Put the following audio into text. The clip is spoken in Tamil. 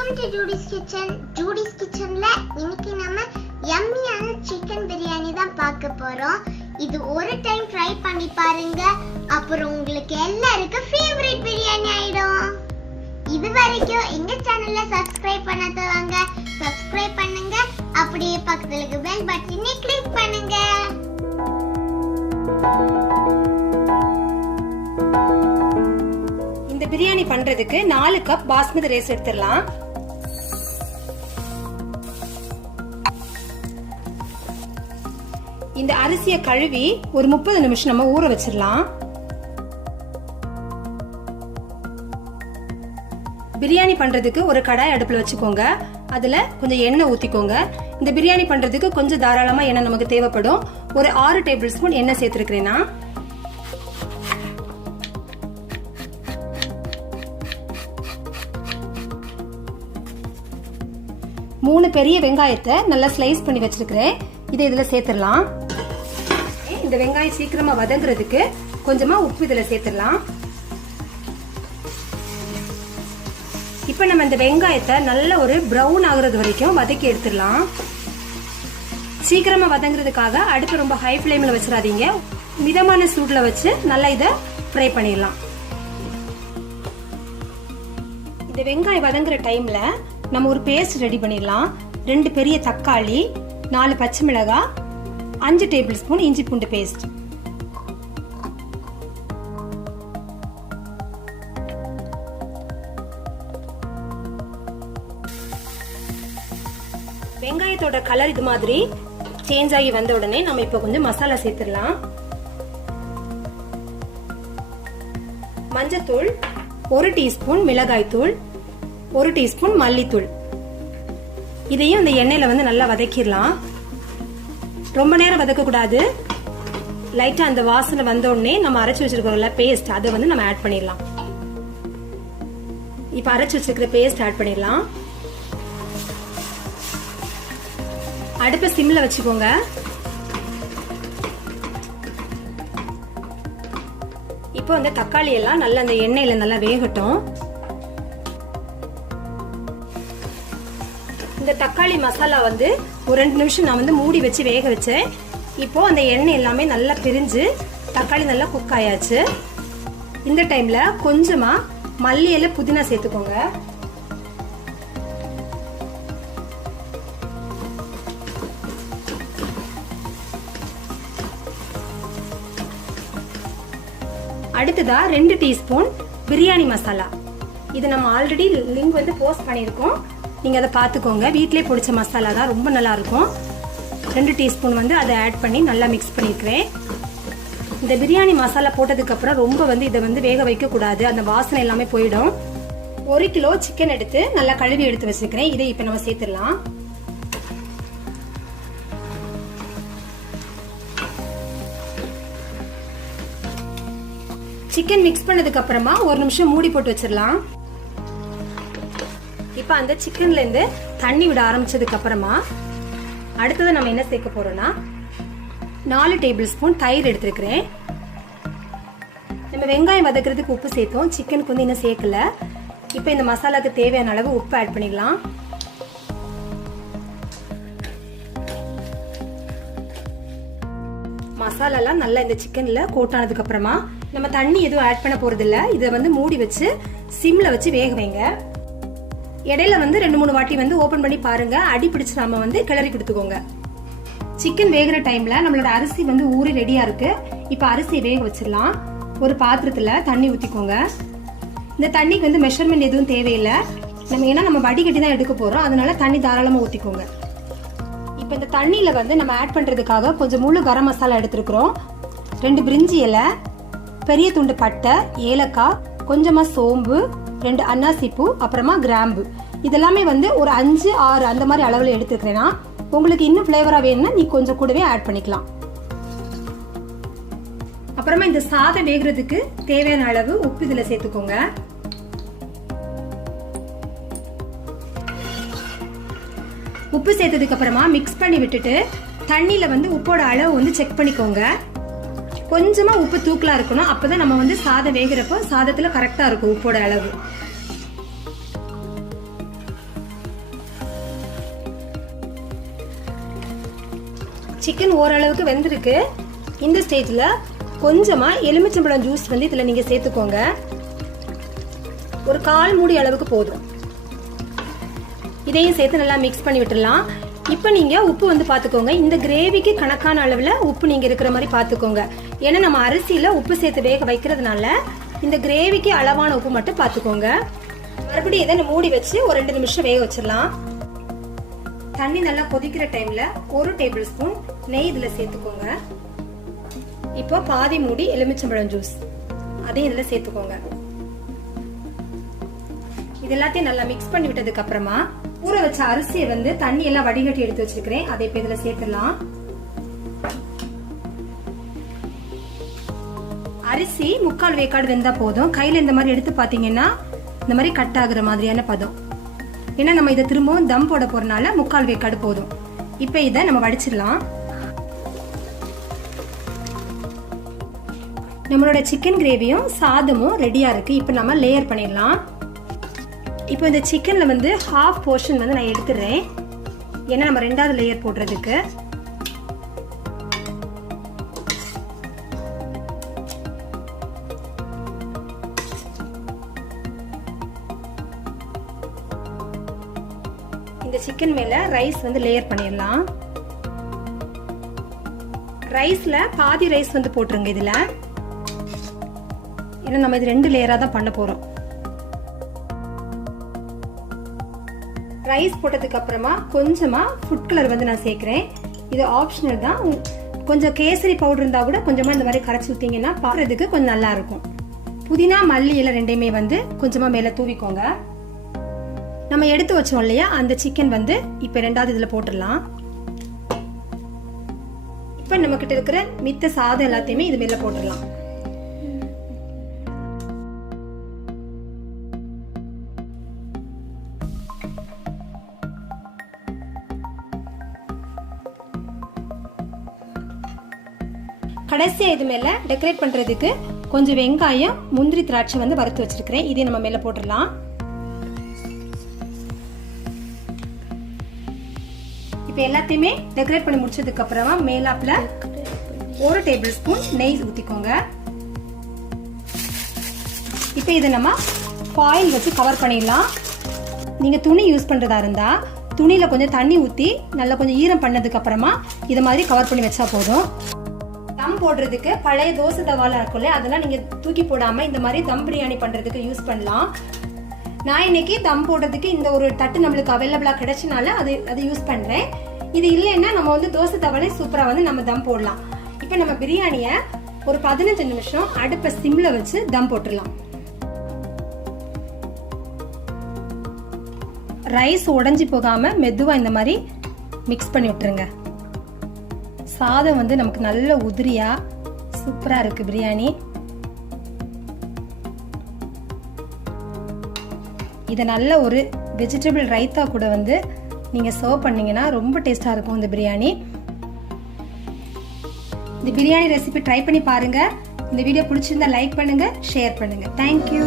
Welcome to Judy's kitchen. Judy's கிச்சன்ல இன்னைக்கு நம்ம யம்மியான சிக்கன் பிரியாணி தான் பார்க்க போறோம். இது ஒரு டைம் ட்ரை பண்ணி பாருங்க, அப்புறம் உங்களுக்கு எல்லாருக்கும் ஃபேவரட் பிரியாணி ஆயிடும். இது வரைக்கும் எங்க சேனல்ல சப்ஸ்கிரைப் பண்ணாதவங்க சப்ஸ்கிரைப் பண்ணுங்க, அப்படியே பக்கத்துல இருக்க பெல் பட்டனை கிளிக் பண்ணுங்க. இந்த பிரியாணி பண்றதுக்கு 4 கப் பாஸ்மதி ரைஸ் எடுத்துடலாம். இந்த அரிசியை கழுவி ஒரு 30 நிமிஷம் நம்ம ஊற வச்சிடலாம். பிரியாணி பண்றதுக்கு ஒரு கடாய் அடுப்புல வச்சுக்கோங்க. அதுல கொஞ்சம் எண்ணெய் ஊத்திக்கோங்க. இந்த பிரியாணி பண்றதுக்கு கொஞ்சம் தாராளமா எண்ணெய் நமக்கு தேவைப்படும். ஒரு 6 டேபிள் ஸ்பூன் எண்ணெய் சேர்த்திருக்கிறேன்னா. மூணு பெரிய வெங்காயத்தை நல்லா ஸ்லைஸ் பண்ணி வச்சிருக்கிறேன். இதை இதுல சேர்த்துடலாம். இந்த வெங்காயம் சீக்கிரமா வதங்குறதுக்கு கொஞ்சமா உப்பு இதுல சேர்த்துடலாம். இப்ப நம்ம இந்த வெங்காயத்தை நல்ல ஒரு பிரவுன் ஆகுறது வரைக்கும் வதக்கி எடுத்துடலாம். சீக்கிரமா வதங்குறதுக்காக அடுப்பு ரொம்ப ஹை ஃபிளேம்ல வச்சிடாதீங்க, மிதமான சூட்ல வச்சு நல்லா இதை ஃப்ரை பண்ணிடலாம். இந்த வெங்காயம் வதங்குற டைம்ல நம்ம ஒரு பேஸ்ட் ரெடி பண்ணிடலாம். 2 பெரிய தக்காளி, 4 பச்சை மிளகாய், 5 டேபிள் ஸ்பூன் இஞ்சி பூண்டு பேஸ்ட். வெங்காயத்தோட கலர் இது மாதிரி சேஞ்ச் ஆகி வந்த உடனே நம்ம இப்ப கொஞ்சம் மசாலா சேர்த்துடலாம். மஞ்சத்தூள் 1 டீஸ்பூன், மிளகாய் தூள் 1 டீஸ்பூன், மல்லித்தூள். இதையும் இந்த எண்ணெயில வந்து நல்லா வதக்கிடலாம். ரொம்ப நேரம் வதக்க கூடாது. லைட்டா அந்த வாசனை வந்த உடனே நம்ம அரைச்சு வச்சிருக்கோம்ல பேஸ்ட், அதை வந்து நம்ம ஆட் பண்ணிடலாம். இப்ப அரைச்சு வச்சிருக்கிற பேஸ்ட் ஆட் பண்ணிடலாம். அடுப்பை சிம்ல வச்சுக்கோங்க. இப்போ அந்த தக்காளி எல்லாம் நல்லா அந்த எண்ணெயில நல்லா வேகட்டும். இந்த தக்காளி மசாலா வந்து ஒரு 2 நிமிஷம் நான் வந்து மூடி வச்சு வேக வச்சேன். இப்போ அந்த எண்ணெய் எல்லாமே நல்லா பிரிஞ்சு தக்காளி நல்லா குக் ஆயாச்சு. இந்த டைம்ல கொஞ்சமா மல்லி இலை, புதினா சேர்த்துக்கோங்க. அடுத்ததா 2 டீஸ்பூன் பிரியாணி மசாலா. இது நம்ம ஆல்ரெடி லிங்க் வந்து போஸ்ட் பண்ணியிருக்கோம், நீங்க அதை பார்த்துக்கோங்க. வீட்டிலே பிடிச்ச மசாலா தான், ரொம்ப நல்லா இருக்கும். 2 டீஸ்பூன் வந்து அதை ஆட் பண்ணி நல்லா மிக்ஸ் பண்ணிருக்கிறேன். இந்த பிரியாணி மசாலா போட்டதுக்கு அப்புறம் ரொம்ப வந்து இதை வந்து வேக வைக்க கூடாது, அந்த வாசனை எல்லாமே போயிடும். 1 கிலோ சிக்கன் எடுத்து நல்லா கழுவி எடுத்து வச்சிருக்கிறேன். இதை இப்ப நம்ம சேர்த்துடலாம். சிக்கன் மிக்ஸ் பண்ணதுக்கு அப்புறமா 1 நிமிஷம் மூடி போட்டு வச்சிடலாம். இப்ப அந்த சிக்கன்ல இருந்து தண்ணி விட ஆரம்பிச்சதுக்கு அப்புறமா அடுத்தது நம்ம என்ன சேர்க்க போறோம்னா 4 டேபிள் ஸ்பூன் தயிர் எடுத்துருக்கிறேன். நம்ம வெங்காயம் வதக்குறதுக்கு உப்பு சேர்த்தோம், சிக்கனுக்கு வந்து இன்னும் சேர்க்கல. இப்ப இந்த மசாலாக்கு தேவையான அளவு உப்பு ஆட் பண்ணிடலாம். மசாலாலாம் நல்லா இந்த சிக்கன்ல கோட் ஆனதுக்கு அப்புறமா நம்ம தண்ணி எதுவும் ஆட் பண்ண போறது இல்ல. இதை வந்து மூடி வச்சு சிம்ல வச்சு வேக வைங்க. இடையில வந்து 2-3 வாட்டி வந்து ஓபன் பண்ணி பாருங்க, அடி பிடிச்சிடாம வந்து கிளறி கொடுத்துக்கோங்க. சிக்கன் வேகிற டைம்ல நம்மளோட அரிசி வந்து ஊறி ரெடியா இருக்கு. இப்ப அரிசியை வேக வச்சிடலாம். ஒரு பாத்திரத்துல தண்ணி ஊத்திக்கோங்க. இந்த தண்ணிக்கு வந்து மெஷர்மெண்ட் எதுவும் தேவையில்லை, நம்ம வடிகட்டி தான் எடுக்க போறோம், அதனால தண்ணி தாராளமா ஊத்திக்கோங்க. இப்ப இந்த தண்ணியில வந்து நம்ம ஆட் பண்றதுக்காக கொஞ்சம் முழு கரம் மசாலா எடுத்துருக்கிறோம். 2 பிரிஞ்சி இலை, பெரிய துண்டு பட்டை, ஏலக்காய், கொஞ்சமா சோம்பு, 2 அன்னாசி பூ, அப்புறமா கிராம்பு. இதெல்லாமே வந்து ஒரு 5-6 அந்த மாதிரி அளவுல எடுத்துக்கிறேன்னா, உங்களுக்கு இன்னும் ஃபிளேவரா வேணும்னா நீ கொஞ்சம் கூடவே ஆட் பண்ணிக்கலாம். அப்புறமா இந்த சாதம் வேகிறதுக்கு தேவையான அளவு உப்பு இதுல சேர்த்துக்கோங்க. உப்பு சேர்த்ததுக்கு அப்புறமா மிக்ஸ் பண்ணி விட்டுட்டு தண்ணியில வந்து உப்போட அளவு வந்து செக் பண்ணிக்கோங்க. கொஞ்சமா உப்பு தூக்கலா இருக்கணும், அப்பதான் நம்ம வந்து சாதம் வேகிறப்போ சாதத்துல கரெக்டா இருக்கும் உப்போட அளவு. சிக்கன் ஓரளவுக்கு வெந்திருக்கு. இந்த ஸ்டேஜ்ல கொஞ்சமா எலுமிச்சம்பழம் ஜூஸ் வந்து இதுல நீங்க சேர்த்துக்கோங்க. ஒரு 1/4 மூடி அளவுக்கு போதும். இதையும் சேர்த்து நல்லா மிக்ஸ் பண்ணி விட்டுடலாம். இப்போ நீங்க உப்பு வந்து பாத்துக்கோங்க. இந்த கிரேவிக்கு கணக்கான அளவுல உப்பு நீங்க இருக்கிற மாதிரி பாத்துக்கோங்க. ஏன்னா நம்ம அரிசியில உப்பு சேர்த்து வேக வைக்கிறதுனால இந்த கிரேவிக்கு அளவான உப்பு மட்டும் பாத்துக்கோங்க. மறுபடியும் இதை மூடி வச்சு ஒரு 2 நிமிஷம் வேக வச்சிடலாம். தண்ணி நல்லா கொதிக்கிற டைம்ல 1 டேபிள் ஸ்பூன் நெய் இதுல சேர்த்துக்கோங்க. இப்போ பாதி மூடி எலுமிச்சம்பழம் ஜூஸ் அதையும் இதுல சேர்த்துக்கோங்க. இது எல்லாத்தையும் நல்லா மிக்ஸ் பண்ணி விட்டதுக்கு அப்புறமா ஊற வச்ச அரிசியை வந்து தண்ணி எல்லாம் வடிகட்டி எடுத்து வச்சிருக்கிறேன். அதை இப்ப இதுல சேர்த்துடலாம். அரிசி 3/4 வேக்காடு வெந்தா போதும். கையில இந்த மாதிரி எடுத்து பாத்தீங்கன்னா இந்த மாதிரி கட் ஆகுற மாதிரியான பதம். ஏன்னா நம்ம இதை திரும்பவும் தம் போட போறனால 3/4 வேக்காடு போதும். இப்ப இதை நம்ம வடிச்சிடலாம். நம்மளோட சிக்கன் கிரேவியும் சாதமும் ரெடியா இருக்கு. இப்ப நம்ம லேயர் பண்ணிடலாம். இப்போ இந்த சிக்கன்ல வந்து ஹாஃப் போர்ஷன் வந்து நான் எடுத்துடுறேன். ஏன்னா நம்ம 2வது லேயர் போடுறதுக்கு. இந்த சிக்கன் மேல ரைஸ் வந்து லேயர் பண்ணிடலாம். ரைஸ்ல பாதி ரைஸ் வந்து போட்டுருங்க இதுல. ஏன்னா நம்ம இது 2 லேயரா தான் பண்ண போறோம். ரைஸ் போட்டதுக்கு அப்புறமா கொஞ்சமா ஃபுட் கலர் வந்து நான் சேர்க்கிறேன். இது ஆப்ஷனல் தான். கொஞ்சம் கேசரி பவுடர் இருந்தா கூட கொஞ்சமா இந்த மாதிரி கரைச்சி ஊத்தீங்கன்னா பார்க்கிறதுக்கு கொஞ்சம் நல்லா இருக்கும். புதினா மல்லி இலை ரெண்டையுமே வந்து கொஞ்சமா மேல தூவிக்கோங்க. நம்ம எடுத்து வச்சோம் இல்லையா அந்த சிக்கன் வந்து இப்ப 2வது இதுல போட்டுடலாம். இப்ப நம்ம கிட்ட இருக்கிற மித்த சாதம் எல்லாத்தையுமே இது மேல போட்டுடலாம். கடைசியா இது மேல டெக்கரேட் பண்றதுக்கு கொஞ்சம் வெங்காயம் முந்திரி திராட்சை வந்து வறுத்து வச்சிருக்கிறேன். இதை நம்ம மேல போட்டுடலாம். இப்ப எல்லாத்தையுமே டெக்கரேட் பண்ணி முடிச்சதுக்கு அப்புறமா மேலாப்ல 1 டேபிள் ஸ்பூன் நெய் ஊத்திக்கோங்க. இப்ப இதை நம்ம ஃபாயில் வச்சு கவர் பண்ணிடலாம். நீங்க துணி யூஸ் பண்றதா இருந்தா துணியில கொஞ்சம் தண்ணி ஊத்தி நல்லா கொஞ்சம் ஈரம் பண்ணதுக்கு அப்புறமா இத மாதிரி கவர் பண்ணி வச்சா போதும். தம் போடுறதுக்கு பழைய தோசை தவால இருக்கும்ல, அதெல்லாம் நீங்க தூக்கி போடாம இந்த மாதிரி தம் பிரியாணி பண்றதுக்கு யூஸ் பண்ணலாம். நான் இன்னைக்கு தம் போடுறதுக்கு இந்த ஒரு தட்டு நம்மளுக்கு அவைலபிளா கிடைச்சனால அதை யூஸ் பண்றேன். இது இல்லைன்னா நம்ம வந்து தோசை தவாலே சூப்பரா வந்து நம்ம தம் போடலாம். இப்ப நம்ம பிரியாணிய ஒரு 15 நிமிஷம் அடுப்பை சிம்ல வச்சு தம் போட்டுடலாம். ரைஸ் உடைஞ்சி போகாம மெதுவா இந்த மாதிரி மிக்ஸ் பண்ணி விட்டுருங்க. சாதம் வந்து நமக்கு நல்ல உதிரியா சூப்பரா இருக்கு பிரியாணி. இத நல்ல ஒரு வெஜிடபிள் ரைத்தா கூட வந்து நீங்க சர்வ் பண்ணீங்கன்னா ரொம்ப டேஸ்டா இருக்கும் இந்த பிரியாணி. இந்த பிரியாணி ரெசிபி ட்ரை பண்ணி பாருங்க. இந்த வீடியோ பிடிச்சிருந்தா லைக் பண்ணுங்க, ஷேர் பண்ணுங்க. தேங்க்யூ.